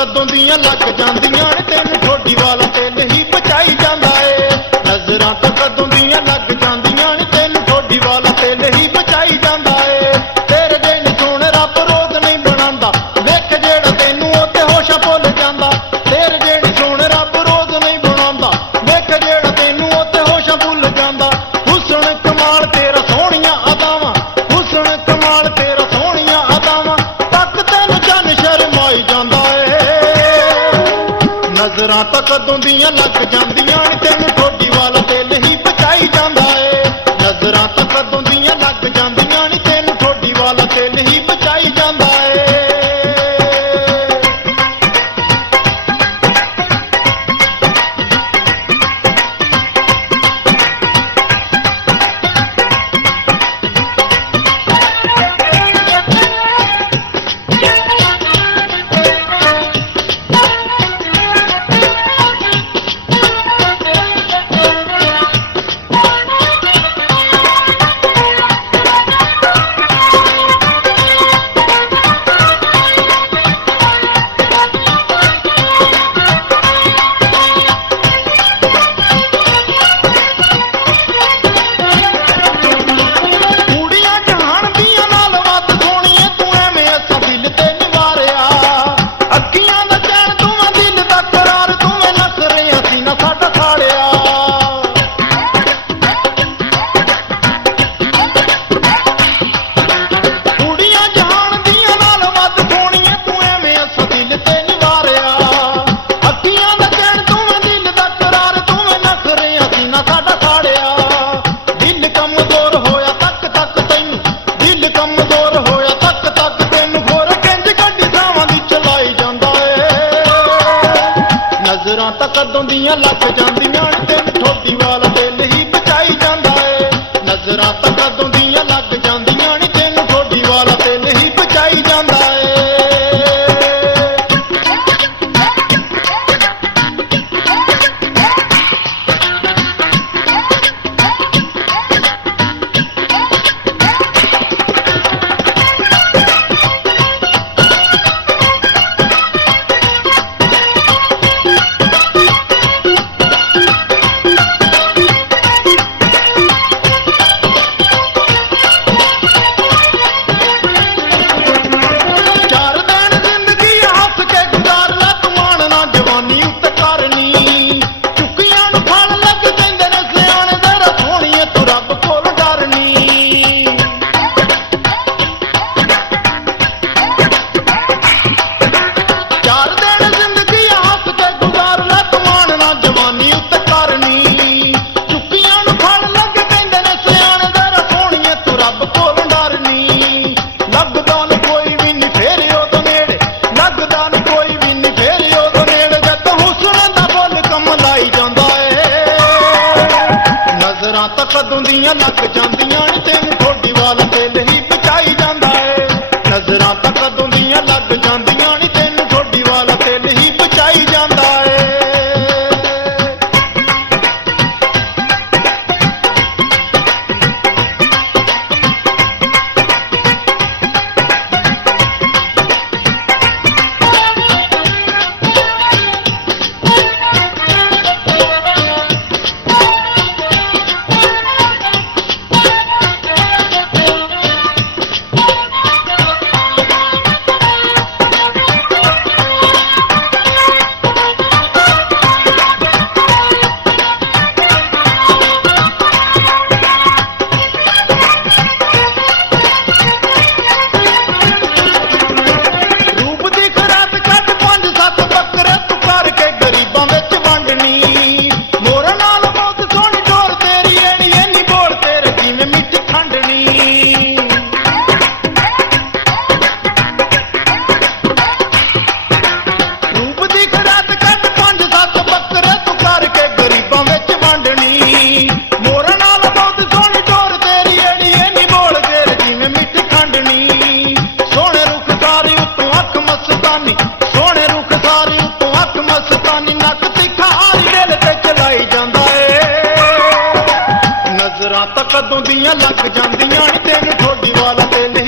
कदों दियां लग जांदियां ने तेनू ठोडी वाला तेल ही बचाई जांदा ए। नज़रां तां कदों दियां लग जांदियां ने तेनू ठोडी वाला तेल ही बचाई जांदा ए। तेरे जिन्नी सोहणे रब रोज नहीं बनांदा, वेख जेड़ा तेनू ओ ते होशां भुल जांदा। तेरे जिन्नी सोहणे रब रोज नहीं बनांदा, वेख जेड़ा तेनू ओ ते होशां भुल जांदा। हुस्न कमाल तेरा सोहणियां अदावां, हुस्न कमाल तेरा सोहणियां अदावां, तक तेनू चन शर्माई जांदा। नज़रां तां कदों दियां लग जांदियां ने तेनू ठोडी वाला तेल ही बचाई जांदा ए। नज़रां तां कदों दियां लग जांदियां ने तेनू ठोडी वाला तेल ही बचाई जांदा ए। नज़रां तां कदों दियां लग जांदियां ने तेनू ठोडी वाला तेल ही बचाई जांदा ए। नज़रां तां कदों दियां लग जांदियां ने तेनू ठोडी वाला तेल ही बचाई जांदा ए। नज़रां तां कदों दियां लग जांदियां ने तेनू ठोडी वाला तेल ही बचाई जांदा ए। नज़रां तां कदों दियां लग जांदियां ने तेनू ठोडी वाला तेल ही बचाई जांदा ए। ਤਾਂ ਕਦੋਂ ਦੀਆਂ ਲੱਗ ਜਾਂਦੀਆਂ ਨੀ ਤੈਨੂੰ ਠੋਡੀ ਵਾਲਾ ਤੇਲ